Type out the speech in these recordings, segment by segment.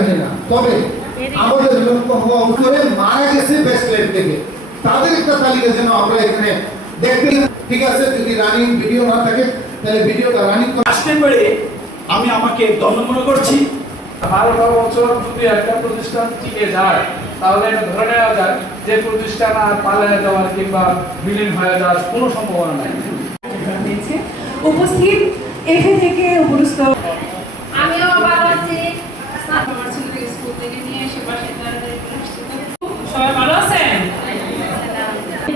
জানি না তবে আমাদের লক্ষ্য হওয়া উচিত মারা গেছে ব্যাচলেট থেকে। তাদের একটা তালিকা যেন আমরা এখানে দেখতে ঠিক আছে যদি রানিং ভিডিও না থাকে তাহলে ভিডিওটা রানিং আসতে পারে আমি আমাকে ধন্য মনে করছি। বারো বারো বছর যদি একটা প্রতিষ্ঠান টিকে যায় তাহলে এটা ধরে নেওয়া যায় যে প্রতিষ্ঠান আর পালিয়ে যাওয়ার কিংবা বিলীন হয়ে যাওয়ার কোনো সম্ভাবনা নাই। উপস্থিত এখান থেকে উপস্থিত। আমিও আবার আছি। আমার ছেলেকে স্কুল থেকে নিয়ে এসে বাসায় তাড়াতাড়ি সবাই ভালো আছেন?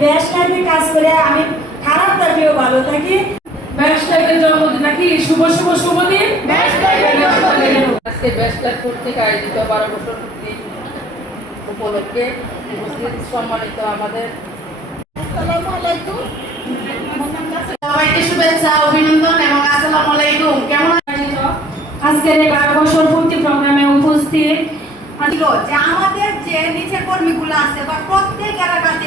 ব্যাস কাজ করে আমি খারাপ থাকলেও ভালো থাকি। ব্যাস জন্মদিন নাকি? শুভ শুভ শুভ দিন। ব্যাস লাইফের জন্মদিন। আজকে ব্যাচলার কর্তৃক আয়োজিত বারো বছর পূর্তি উপলক্ষে উপস্থিত সম্মানিত আমাদের সবাইকে শুভেচ্ছা অভিনন্দন এবং আসসালামু আলাইকুম। কেমন আয়োজিত আজকের এই বারো বছর ছিল যে আমাদের যে নিচের কর্মীগুলো আছে বা প্রত্যেক এলাকাতে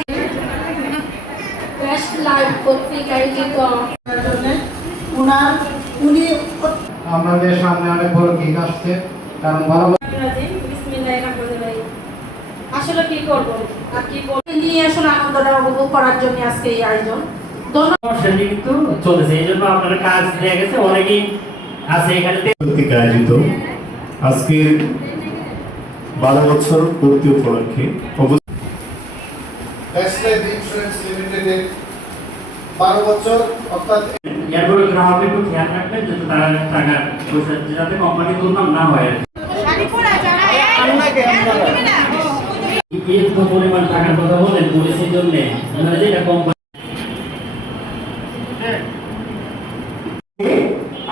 আমাদের সামনে অনেক বড় গিগ আসছে কারণ ভালো বিসমিল্লাহির আসলে কি করব? আর কি করব? নিয়ে আসলে আনন্দটা উপভোগ করার জন্য আজকে এই আয়োজন। কিন্তু চলেছে এই জন্য আপনারা কাজ গেছে অনেকেই আছে এখানে। আয়োজিত। আজকের বারো বছর পূর্তি উপলক্ষে বারো বছর অর্থাৎ এরপরে গ্রাহক একটু খেয়াল রাখবেন যাতে তারা টাকা পয়সা যাতে কোম্পানি দুর্নাম না হয়। পরিমাণ টাকার কথা বলেন পুলিশের জন্য। মানে যেটা কোম্পানি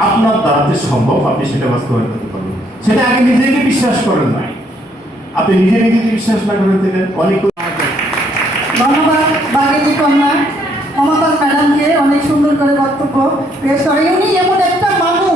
আপনার দ্বারা যে সম্ভব আপনি সেটা বাস্তবায়ন করতে পারবেন। সেটা আগে নিজেকে বিশ্বাস করেন নাই আপনি নিজে নিজেকে বিশ্বাস না করে দেবেন অনেক ধন্যবাদ বাগেতি কন্যা। মমতা ম্যাডামকে অনেক সুন্দর করে বক্তব্য পেশ করে উনি এমন একটা মানুষ।